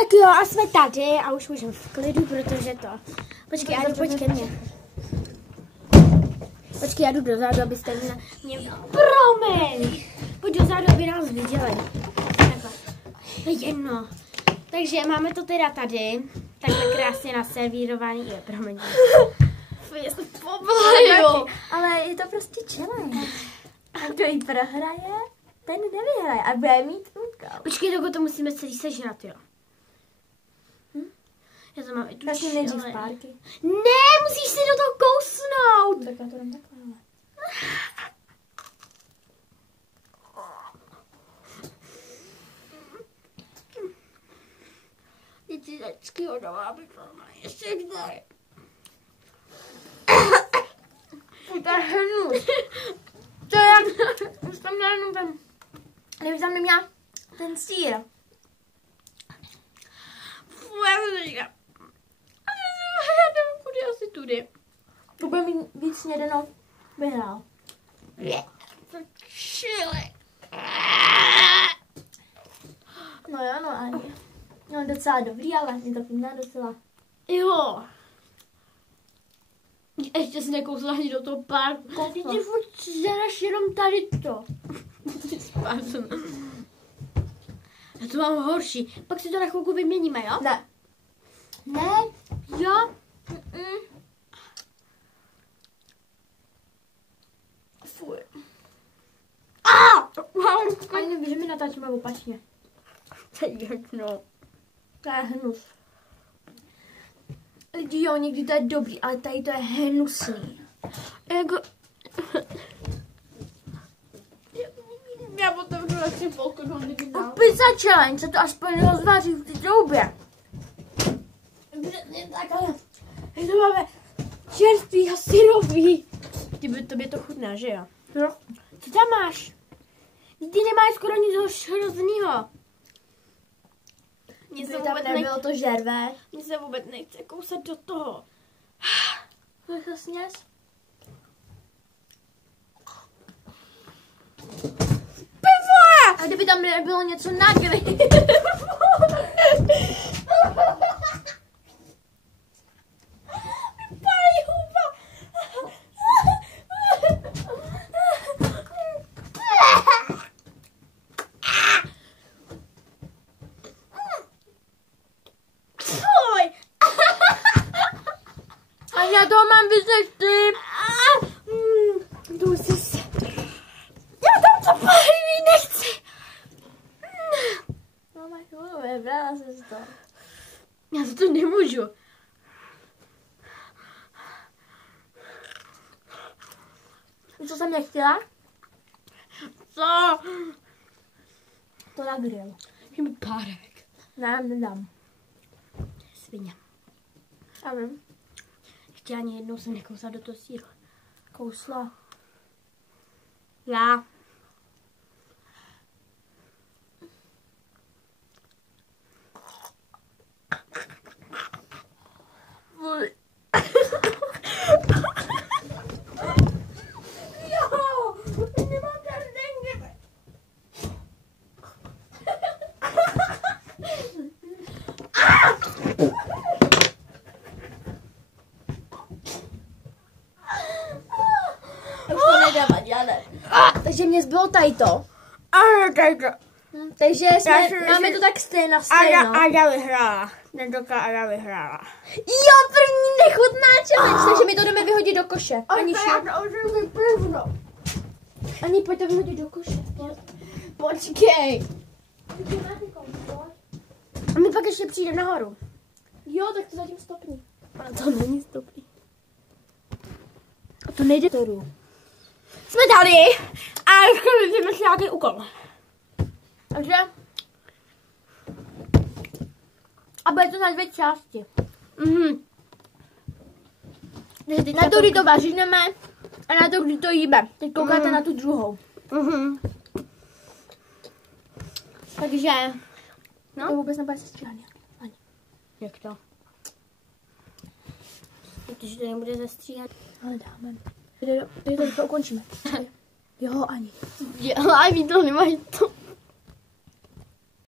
Tak jo, a jsme tady a už můžeme v klidu, protože to... Počkej, Adi, pojď ke mně. Počkej, já jdu dozadu, abyste mě... Promiň! Pojď dozadu, aby nás viděli. Takhle. To je jedno. Takže máme to teda tady. Takhle krásně naservírovaný. Je, promiň. Já se poblaju. Ale je to prostě challenge. A kdo jí prohraje, ten nevyhraje a bude mít úkol. Počkej, dokud to musíme celý sežrat, jo. Já to mám i tu Tak jim nejdřív párky. Ne, musíš si do toho kousnout. Tak já to dám takhle, ale. Děti vždycky hodová, aby to ještě vzdali. To je hnus. To je jak... Už tam měla jenom ten... Kdyby tam neměla ten sýr. Fuh, já to říkám. Já nevím, kudy, asi tudy. To bude mít víc snědeno. Vyhrál. To čili. No jo, no ani. No docela dobrý, ale mě to pěkná docela. Jo. Ještě si nekousla ani do toho párku. Ty furt žereš jenom tady to. Já to mám horší. Pak si to na chvilku vyměníme, jo? Ne. Ne? Jo? Fuj. Ani nevíš, že mi natáčíme opačně. To je jedno. To je hnus. Lidi, jo, někdy to je dobrý, ale tady to je hnusný. Jako... Já otevřu asi polku do nedávám. Pizza challenge, se to aspoň rozváří v té troubě. Takhle. My to máme čerstvý a syrový. Tobě to chutná, že jo? Jo. Co tam máš? Ty nemáš skoro nic hroznýho. Mně Nebylo to žervé. Mně se vůbec nechce kousat do toho. To je to sněz? Pivo! A kdyby tam nebylo něco na grill. Vypálí huba. Fuj. A já toho mám víc než ty. Jdu si. Já tam to pálí, nechci. No máš vybrala jsi to. Já za to nemůžu. Co jsem nechtěla? Co? To na grill. Dej mi párek. Ne, nedám. Svině. Já vím. Ještě ani jednou jsem nekousala do toho sýru. Kousla. Já. Fuj. Jo, nemám tam dengue. Už to nedávat, já ne. Takže mě zbylo tady to. Takže máme to tak stejno. Aďa vyhrála. Tentokrát Aďa vyhrála. Jo, první nechutná challenge, takže my to jdeme vyhodit do koše. Ani pojď to vyhodit do koše. Počkej. A my pak ještě přijdeme nahoru. Jo, tak to zatím stopni. Ale to není stopný. A to nejde to jdu. Jsme tady a jdeme si nějaký úkol. Takže... A bude to na 2 části. Na to, kdy to vaříme a na to, kdy to jíme. Teď koukáte na tu druhou. Takže... No? To vůbec nebude sestříhaný. Ani. Jak to? Protože to nebude zastříhat. Ale dáme. Teď to ukončíme. Jo, Ani. Ale my to nemají to.